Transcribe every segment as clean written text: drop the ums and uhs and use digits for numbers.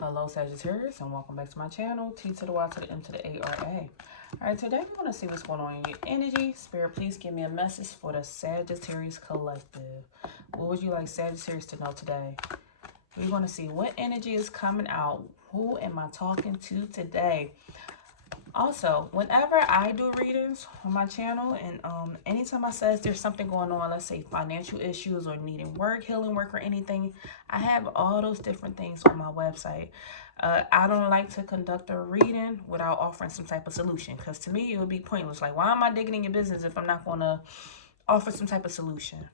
Hello Sagittarius, and welcome back to my channel, T to the Y to the M to the A-R-A. Alright, today we're going to see what's going on in your energy. Spirit, please give me a message for the Sagittarius Collective. What would you like Sagittarius to know today? We want to see what energy is coming out. Who am I talking to today? Also, whenever I do readings on my channel, and anytime I says there's something going on, let's say financial issues or needing work, healing work, or anything, I have all those different things on my website. I don't like to conduct a reading without offering some type of solution, because to me it would be pointless. Like, why am I digging in your business if I'm not going to offer some type of solution?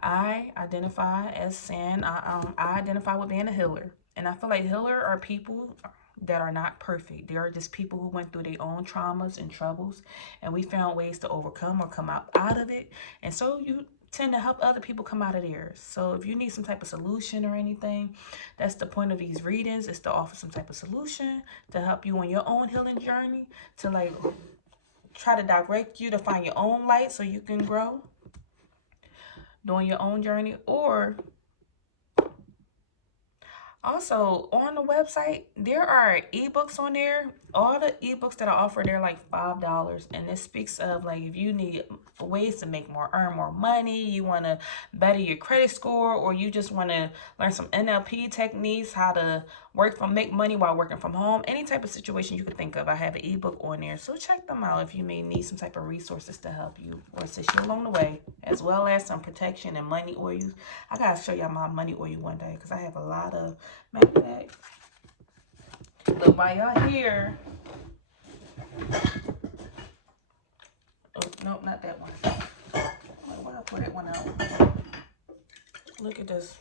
I identify as saying I identify with being a healer, and I feel like healer are people that are not perfect. They are just people who went through their own traumas and troubles, and we found ways to overcome or come out of it. And so you tend to help other people come out of theirs. So if you need some type of solution or anything, that's the point of these readings, is to offer some type of solution to help you on your own healing journey, to like try to direct you to find your own light so you can grow during your own journey. Or also, on the website, there are ebooks on there. All the ebooks that I offer, they're like $5. And it speaks of, like, if you need ways to make more, earn more money, you want to better your credit score, or you just want to learn some NLP techniques, how to make money while working from home, any type of situation you could think of, I have an ebook on there. So check them out if you may need some type of resources to help you or assist you along the way, as well as some protection and money oils. I gotta show y'all my money oil one day, because I have a lot of, matter of fact, look, while y'all here, oh nope, not that one. Why I pour that one out? Look at this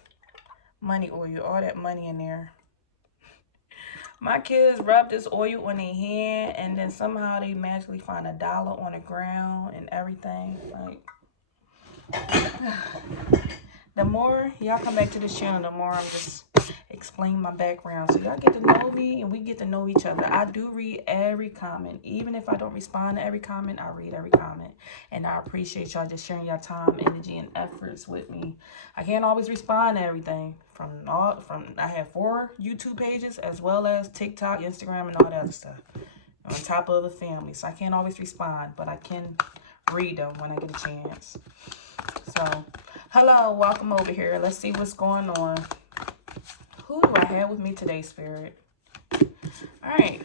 money oil, all that money in there. My kids rub this oil on their hand, and then somehow they magically find $1 on the ground and everything. Like, the more y'all come back to this channel, the more I'm just explaining my background, so y'all get to know me and we get to know each other. I do read every comment. Even if I don't respond to every comment, I read every comment. And I appreciate y'all just sharing your time, energy, and efforts with me. I can't always respond to everything. I have 4 YouTube pages, as well as TikTok, Instagram, and all that other stuff, on top of the family. So I can't always respond, but I can read them when I get a chance. So, hello, welcome over here. Let's see what's going on. Who do I have with me today, Spirit? All right.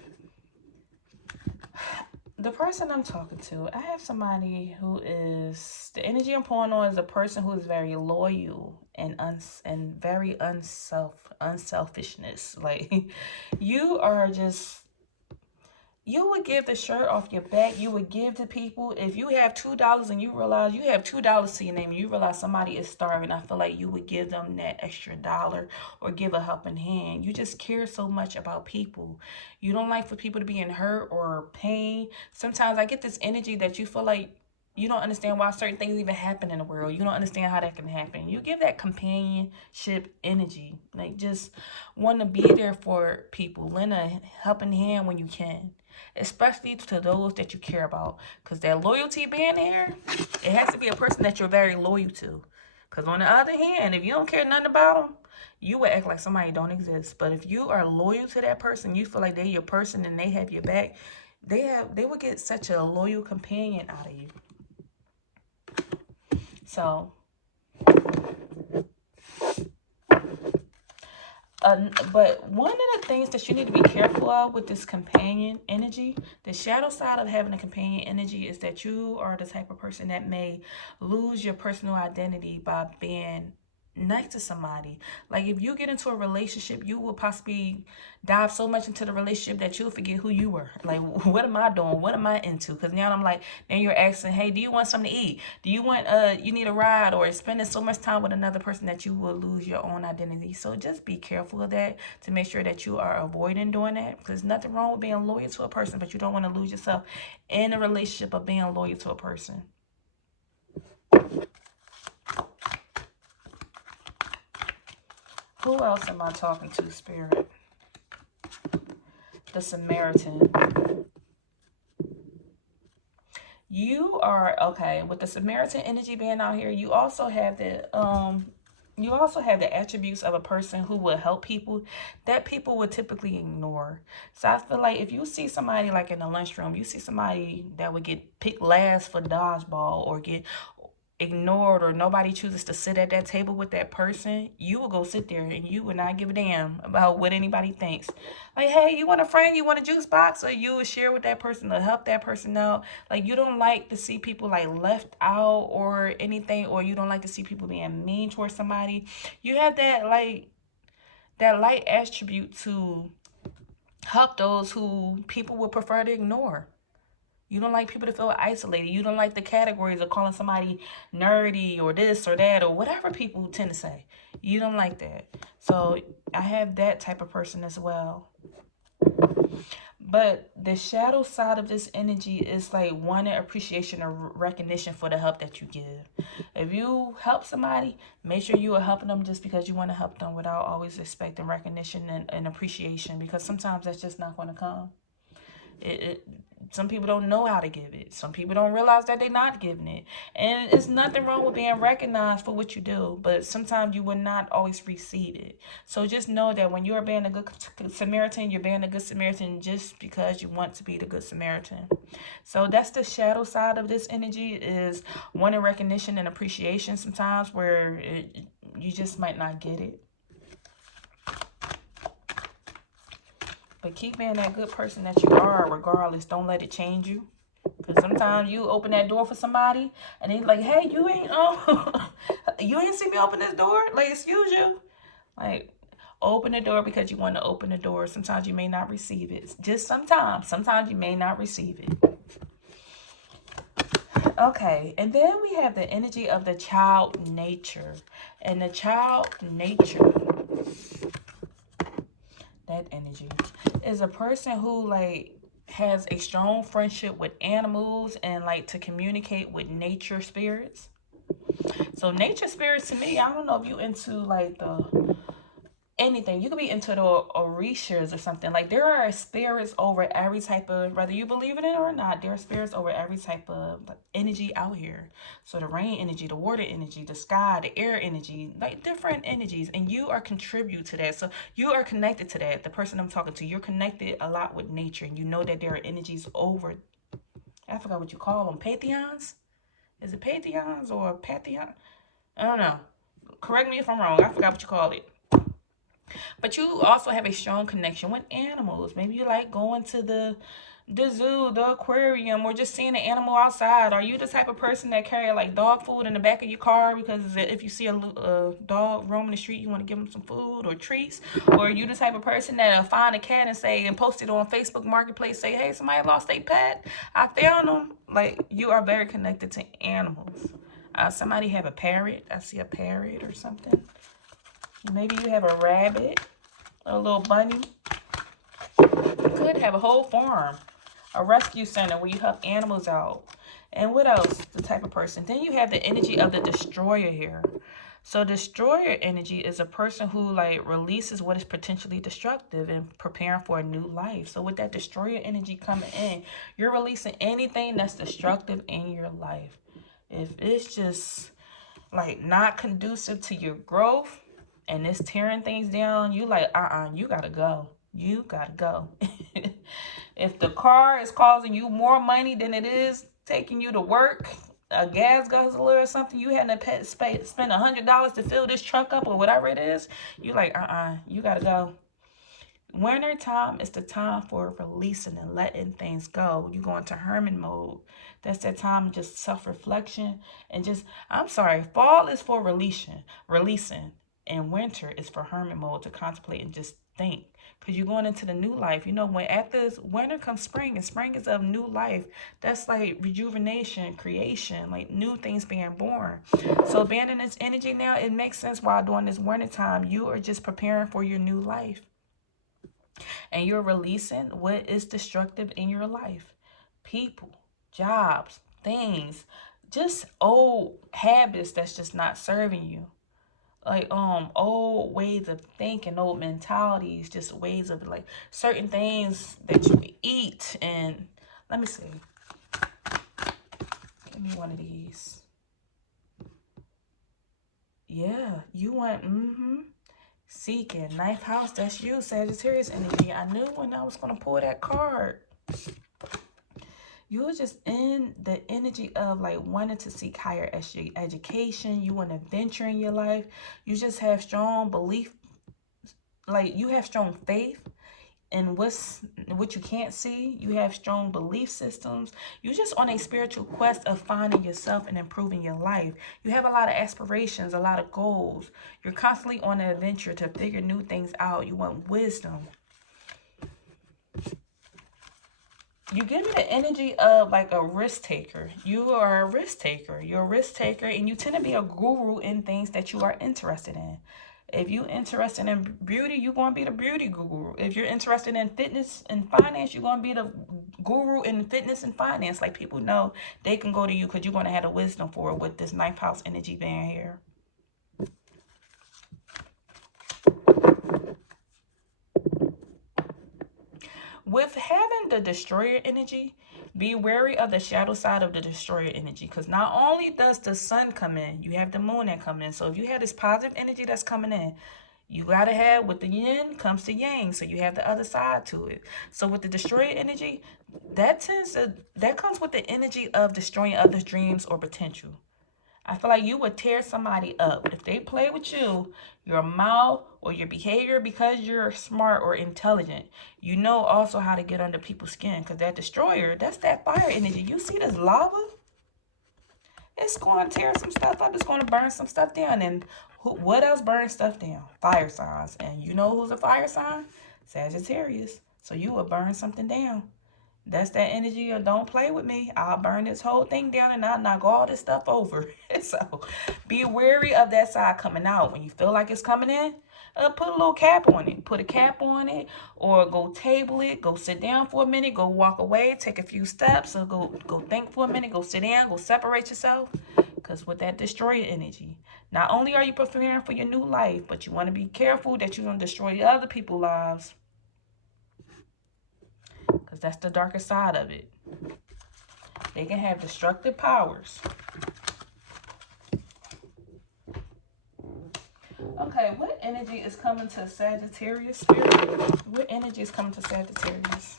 The person I'm talking to, I have somebody who is, the energy I'm pulling on is a person who is very loyal and very unselfishness. Like, you are just, you would give the shirt off your back. You would give to people. If you have $2 and you realize you have $2 to your name, and you realize somebody is starving, I feel like you would give them that extra dollar or give a helping hand. You just care so much about people. You don't like for people to be in hurt or pain. Sometimes I get this energy that you feel like you don't understand why certain things even happen in the world. You don't understand how that can happen. You give that companionship energy. Like, just want to be there for people. Lend a helping hand when you can, especially to those that you care about. Because that loyalty being there, it has to be a person that you're very loyal to. Because on the other hand, if you don't care nothing about them, you would act like somebody don't exist. But if you are loyal to that person, you feel like they're your person and they have your back, they would get such a loyal companion out of you. So, but one of the things that you need to be careful of with this companion energy, the shadow side of having a companion energy, is that you are the type of person that may lose your personal identity by being next to somebody. Like, if you get into a relationship, you will possibly dive so much into the relationship that you'll forget who you were. Like, what am I doing? What am I into? Because now I'm like, now you're asking, hey, do you want something to eat? Do you want, you need a ride? Or spending so much time with another person that you will lose your own identity. So just be careful of that, to make sure that you are avoiding doing that. Because there's nothing wrong with being loyal to a person, but you don't want to lose yourself in a relationship of being loyal to a person. Who else am I talking to, Spirit? The Samaritan. You are, okay, with the Samaritan energy being out here, you also have the You also have the attributes of a person who will help people that people would typically ignore. So I feel like if you see somebody like in the lunchroom, you see somebody that would get picked last for dodgeball or get ignored, or nobody chooses to sit at that table with that person, you will go sit there and you will not give a damn about what anybody thinks. Like, hey, you want a friend, you want a juice box, or you will share with that person to help that person out. Like, you don't like to see people like left out or anything, or you don't like to see people being mean towards somebody. You have that light attribute to help those who people would prefer to ignore. You don't like people to feel isolated. You don't like the categories of calling somebody nerdy or this or that or whatever people tend to say. You don't like that. So I have that type of person as well. But the shadow side of this energy is like wanting appreciation or recognition for the help that you give. If you help somebody, make sure you are helping them just because you want to help them without always expecting recognition and appreciation, because sometimes that's just not going to come. Some people don't know how to give it. Some people don't realize that they're not giving it. And it's nothing wrong with being recognized for what you do, but sometimes you will not always receive it. So just know that when you are being a good Samaritan, you're being a good Samaritan just because you want to be the good Samaritan. So that's the shadow side of this energy, is wanting recognition and appreciation sometimes where you just might not get it. But keep being that good person that you are regardless. Don't let it change you. Because sometimes you open that door for somebody and they like, hey, you ain't you ain't see me open this door? Like, excuse you. Like, open the door because you want to open the door. Sometimes you may not receive it. Just sometimes. Sometimes you may not receive it. Okay, and then we have the energy of the child nature. And the child nature, that energy, is a person who like has a strong friendship with animals and like to communicate with nature spirits. So nature spirits, to me, I don't know if you into like the anything. You could be into the orishas or something. Like, there are spirits over every type of, whether you believe in it or not, there are spirits over every type of like, energy out here. So the rain energy, the water energy, the sky, the air energy, like different energies, and you are contribute to that. So you are connected to that. The person I'm talking to, you're connected a lot with nature, and you know that there are energies over, I forgot what you call them, pantheons. Is it pantheons or pantheon? I don't know. Correct me if I'm wrong. I forgot what you call it. But you also have a strong connection with animals. Maybe you like going to the zoo, the aquarium, or just seeing an animal outside. Are you the type of person that carry like dog food in the back of your car because if you see a dog roaming the street, you want to give them some food or treats? Or are you the type of person that'll find a cat and say, and post it on Facebook Marketplace, say, hey, somebody lost their pet, I found them. Like, you are very connected to animals. Somebody have a parrot. I see a parrot or something. Maybe you have a rabbit, a little bunny. You could have a whole farm, a rescue center where you help animals out. And what else? The type of person. Then you have the energy of the destroyer here. So destroyer energy is a person who like releases what is potentially destructive and preparing for a new life. So with that destroyer energy coming in, you're releasing anything that's destructive in your life. If it's just like not conducive to your growth and it's tearing things down, you like, you gotta go. You gotta go. If the car is causing you more money than it is taking you to work, a gas guzzler or something, you had to spend $100 to fill this truck up or whatever it is, you like, you gotta go. Winter time is the time for releasing and letting things go. You go into hermit mode. That's that time of just self-reflection and just, I'm sorry, fall is for releasing, and winter is for hermit mode, to contemplate and just think. Because you're going into the new life. You know, when after this winter comes spring, and spring is of new life. That's like rejuvenation, creation, like new things being born. So being in this energy now, it makes sense why during this winter time, you are just preparing for your new life. And you're releasing what is destructive in your life. People, jobs, things, just old habits that's just not serving you. Like old ways of thinking, old mentalities, just ways of like certain things that you eat. And let me see. Give me one of these. Yeah, you want, seeking. Ninth house, that's you, Sagittarius energy. I knew when I was going to pull that card. You were just in the energy of like wanting to seek higher education. You want to venture in your life. You just have strong belief, like you have strong faith in what you can't see. You have strong belief systems. You're just on a spiritual quest of finding yourself and improving your life. You have a lot of aspirations, a lot of goals. You're constantly on an adventure to figure new things out. You want wisdom. You give me the energy of like a risk taker. You are a risk taker. You're a risk taker, and you tend to be a guru in things that you are interested in. If you're interested in beauty, you're going to be the beauty guru. If you're interested in fitness and finance, you're going to be the guru in fitness and finance. Like people know they can go to you because you're going to have the wisdom for it with this ninth house energy being here. With having the destroyer energy, be wary of the shadow side of the destroyer energy, because not only does the sun come in, you have the moon that come in. So if you have this positive energy that's coming in, you gotta have, with the yin comes the yang, so you have the other side to it. So with the destroyer energy, that comes with the energy of destroying others' dreams or potential. I feel like you would tear somebody up if they play with you, your mouth or your behavior, because you're smart or intelligent. You know also how to get under people's skin, because that destroyer, that's that fire energy. You see this lava? It's going to tear some stuff up. It's going to burn some stuff down. And what else burns stuff down? Fire signs. And you know who's a fire sign? Sagittarius. So you will burn something down. That's that energy of don't play with me. I'll burn this whole thing down and I'll knock all this stuff over. So be wary of that side coming out. When you feel like it's coming in, put a little cap on it. Put a cap on it, or go table it. Go sit down for a minute. Go walk away. Take a few steps, or go think for a minute. Go sit down. Go separate yourself. Because with that destroyer energy, not only are you preparing for your new life, but you want to be careful that you don't destroy other people's lives. Because that's the darker side of it. They can have destructive powers. Okay, what energy is coming to Sagittarius spirit? What energy is coming to Sagittarius?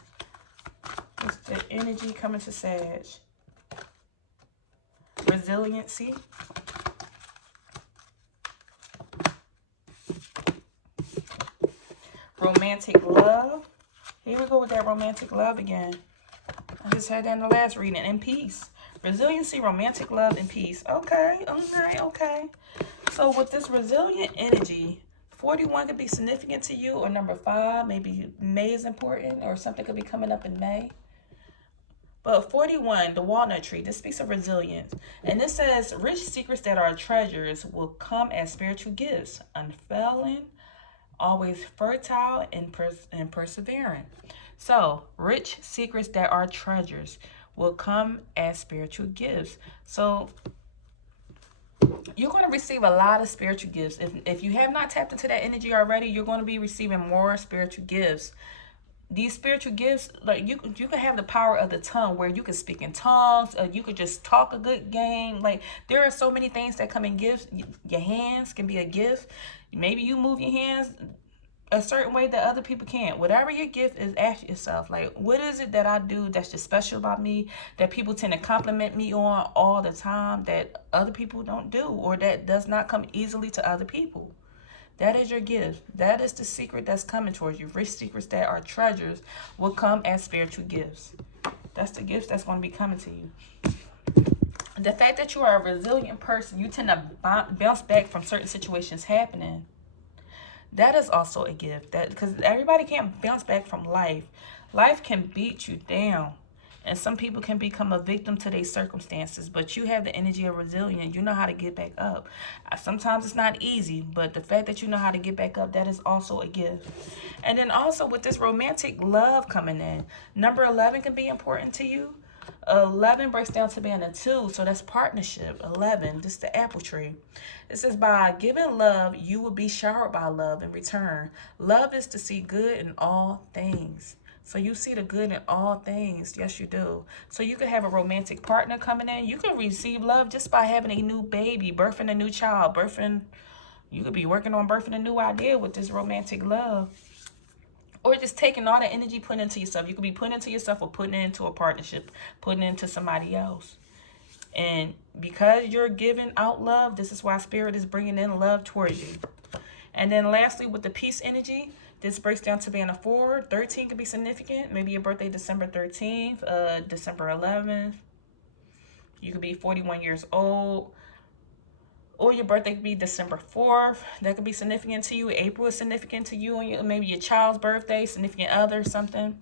What's the energy coming to Sag? Resiliency. Romantic love. Here we go with that romantic love again. I just had that in the last reading. And peace. Resiliency, romantic love, and peace. Okay, okay. So with this resilient energy, 41 could be significant to you, or number 5, maybe May is important, or something could be coming up in May. But 41, the walnut tree, this speaks of resilience. And this says, rich secrets that are treasures will come as spiritual gifts, unfailing, always fertile, and persevering. So, rich secrets that are treasures will come as spiritual gifts. So, you're going to receive a lot of spiritual gifts. If you have not tapped into that energy already, you're going to be receiving more spiritual gifts. These spiritual gifts, like you can have the power of the tongue, where you can speak in tongues, you could just talk a good game. Like there are so many things that come in gifts. Your hands can be a gift. Maybe you move your hands a certain way that other people can't. Whatever your gift is, ask yourself, like, what is it that I do that's just special about me, that people tend to compliment me on all the time, that other people don't do, or that does not come easily to other people? That is your gift. That is the secret that's coming towards you. Rich secrets that are treasures will come as spiritual gifts. That's the gifts that's going to be coming to you. The fact that you are a resilient person, you tend to bounce back from certain situations happening. That is also a gift, that because everybody can't bounce back from life. Life can beat you down, and some people can become a victim to their circumstances, but you have the energy of resilience. You know how to get back up. Sometimes it's not easy, but the fact that you know how to get back up, that is also a gift. And then also with this romantic love coming in, number 11 can be important to you. 11 breaks down to being a 2, so that's partnership. 11, this is the apple tree. It says, by giving love, you will be showered by love in return. Love is to see good in all things. So you see the good in all things. Yes, you do. So you could have a romantic partner coming in. You could receive love just by having a new baby, birthing a new child, birthing. You could be working on birthing a new idea with this romantic love. Or just taking all the energy, putting into yourself. You could be putting into yourself or putting it into a partnership, putting it into somebody else. And because you're giving out love, this is why Spirit is bringing in love towards you. And then lastly, with the peace energy, this breaks down to being a 4. 13 could be significant. Maybe your birthday December 13th, December 11th. You could be 41 years old. Or your birthday could be December 4th. That could be significant to you. April is significant to you. And maybe your child's birthday, significant other, something.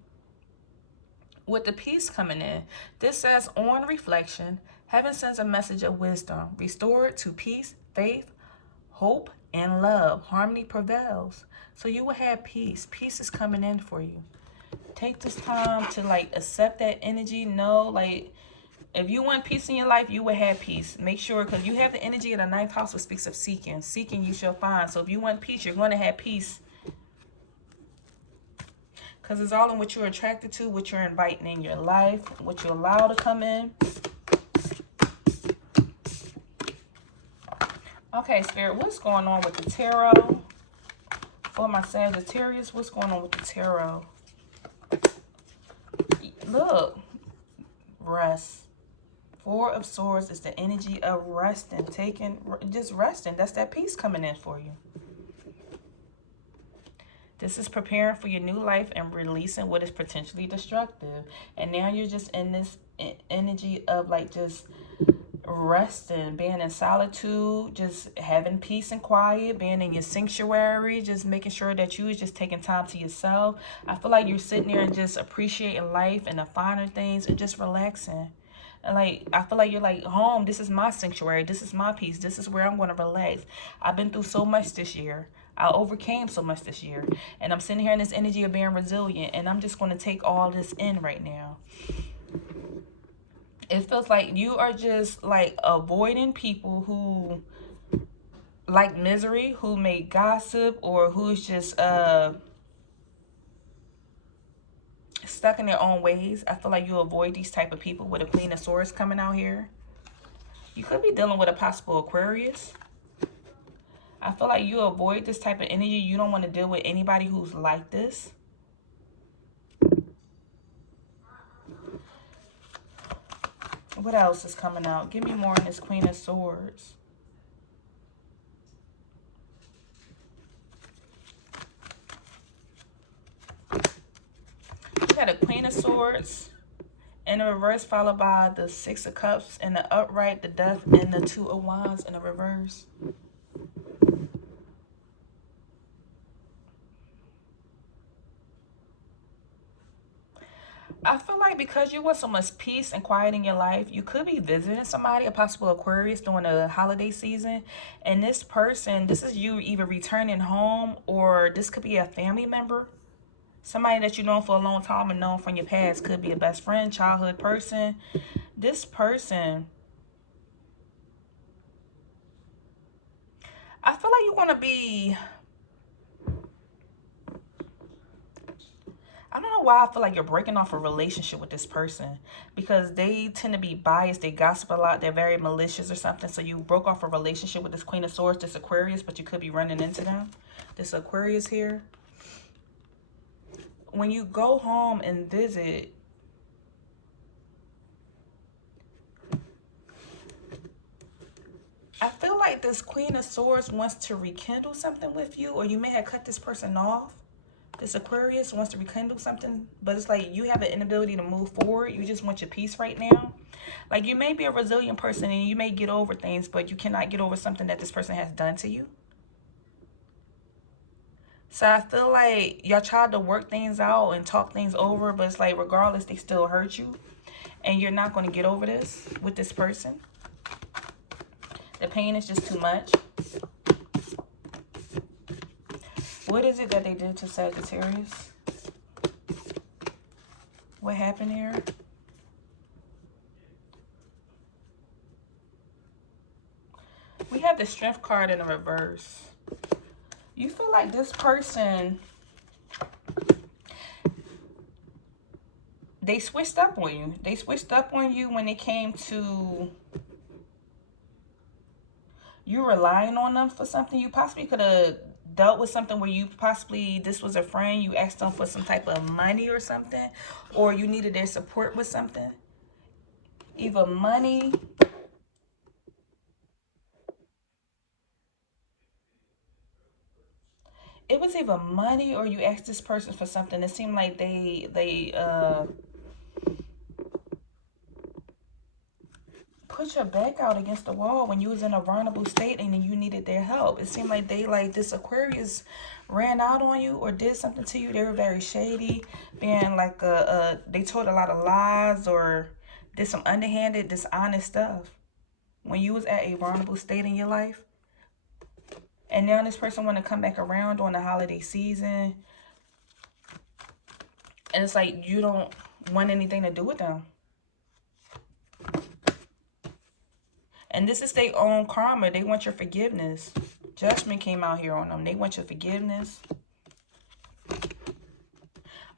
With the peace coming in, this says, on reflection, heaven sends a message of wisdom. Restored to peace, faith, hope, and love. Harmony prevails. So you will have peace. Peace is coming in for you. Take this time to like accept that energy. Know, like, if you want peace in your life, you will have peace. Make sure, because you have the energy of the 9th house, which speaks of seeking. Seeking, you shall find. So if you want peace, you're going to have peace. Because it's all in what you're attracted to, what you're inviting in your life, what you allow to come in. Okay, Spirit, what's going on with the tarot? For my Sagittarius, what's going on with the tarot? Look, rest. 4 of Swords is the energy of resting, just resting. That's that peace coming in for you. This is preparing for your new life and releasing what is potentially destructive. And now you're just in this energy of like just resting, being in solitude, just having peace and quiet, being in your sanctuary, just making sure that you is just taking time to yourself. I feel like you're sitting there and just appreciating life and the finer things and just relaxing. And like, I feel like you're like, home, this is my sanctuary. This is my peace. This is where I'm going to relax. I've been through so much this year. I overcame so much this year. And I'm sitting here in this energy of being resilient. And I'm just going to take all this in right now. It feels like you are just like avoiding people who like misery, who make gossip, or who's just stuck in their own ways. I feel like you avoid these type of people with a Queen of Swords coming out here. You could be dealing with a possible Aquarius. I feel like you avoid this type of energy. You don't want to deal with anybody who's like this. What else is coming out? Give me more on this Queen of Swords. You had a Queen of Swords in the reverse, followed by the 6 of Cups in the upright, the Death, and the 2 of Wands in the reverse. I feel like because you want so much peace and quiet in your life, you could be visiting somebody, a possible Aquarius, during the holiday season. And this person, this is you either returning home, or this could be a family member. Somebody that you've known for a long time and known from your past. Could be a best friend, childhood person. This person, I feel like you want to be... I don't know why I feel like you're breaking off a relationship with this person, because they tend to be biased. They gossip a lot. They're very malicious or something. So you broke off a relationship with this Queen of Swords, this Aquarius, but you could be running into them. This Aquarius here. When you go home and visit, I feel like this Queen of Swords wants to rekindle something with you, or you may have cut this person off. This Aquarius wants to rekindle something, but it's like you have an inability to move forward. You just want your peace right now. Like, you may be a resilient person and you may get over things, but you cannot get over something that this person has done to you. So I feel like y'all tried to work things out and talk things over, but it's like regardless, they still hurt you. And you're not going to get over this with this person. The pain is just too much. What is it that they did to Sagittarius? What happened here? We have the Strength card in the reverse. You feel like this person, they switched up on you. They switched up on you when it came to you relying on them for something. You possibly could have dealt with something where you possibly, this was a friend, you asked them for some type of money or something, or you needed their support with something. Either money, it was either money, or you asked this person for something. It seemed like they put your back out against the wall when you was in a vulnerable state and then you needed their help. It seemed like they, like, this Aquarius ran out on you or did something to you. They were very shady, being like they told a lot of lies or did some underhanded, dishonest stuff when you was at a vulnerable state in your life. And now this person want to come back around during the holiday season, and it's like you don't want anything to do with them. And this is their own karma. They want your forgiveness. Judgment came out here on them. They want your forgiveness.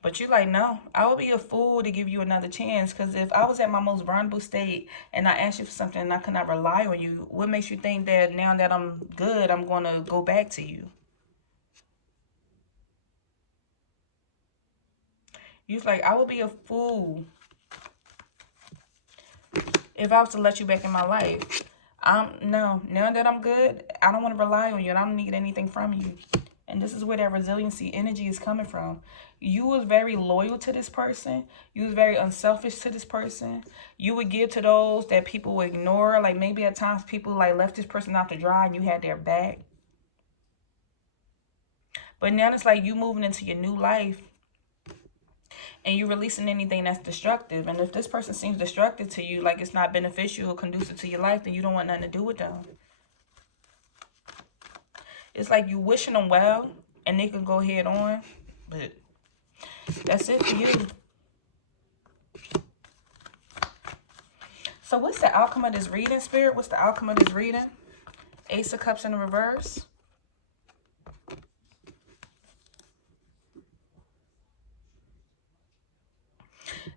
But you like, no, I would be a fool to give you another chance. Because if I was at my most vulnerable state and I asked you for something and I could not rely on you, what makes you think that now that I'm good, I'm going to go back to you? You're like, I would be a fool if I was to let you back in my life. No, now that I'm good, I don't want to rely on you and I don't need anything from you. And this is where that resiliency energy is coming from. You was very loyal to this person. You was very unselfish to this person. You would give to those that people would ignore. Like maybe at times people like left this person out to dry and you had their back. But now it's like you moving into your new life and you're releasing anything that's destructive. And if this person seems destructive to you, like it's not beneficial or conducive to your life, then you don't want nothing to do with them. It's like you wishing them well and they can go head on, but that's it for you. So what's the outcome of this reading, Spirit? What's the outcome of this reading? Ace of Cups in the reverse.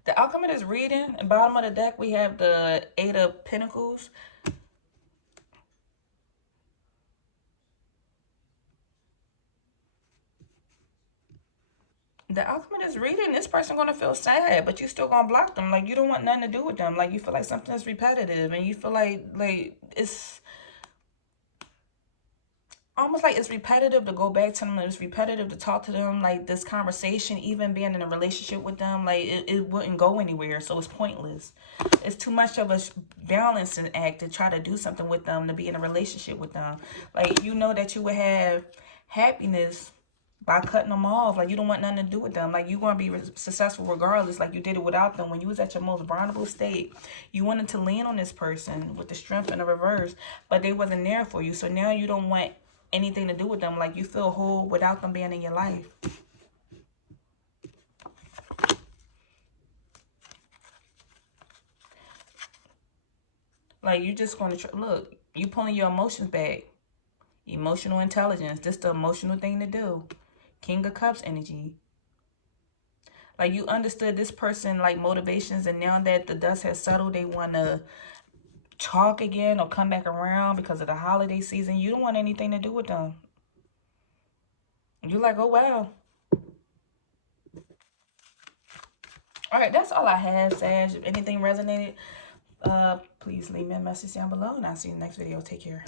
The outcome of this reading, at the bottom of the deck, we have the Eight of Pentacles. The outcome of this reading, this person going to feel sad, but you still going to block them. Like, you don't want nothing to do with them. Like, you feel like something is repetitive, and you feel like it's almost like it's repetitive to go back to them. It's repetitive to talk to them. Like, this conversation, even being in a relationship with them, like, it wouldn't go anywhere, so it's pointless. It's too much of a balancing act to try to do something with them, to be in a relationship with them. Like, you know that you would have happiness by cutting them off. Like, you don't want nothing to do with them. Like, you're going to be successful regardless. Like, you did it without them. When you was at your most vulnerable state, you wanted to lean on this person with the strength in the reverse, but they wasn't there for you. So now you don't want anything to do with them. Like, you feel whole without them being in your life. Like, you just going to look, you pulling your emotions back. Emotional intelligence. This the emotional thing to do. King of Cups energy. Like, you understood this person, like, motivations, and now that the dust has settled, they want to talk again or come back around because of the holiday season. You don't want anything to do with them. You're like, oh, wow. All right, that's all I have, Sag. If anything resonated, please leave me a message down below, and I'll see you in the next video. Take care.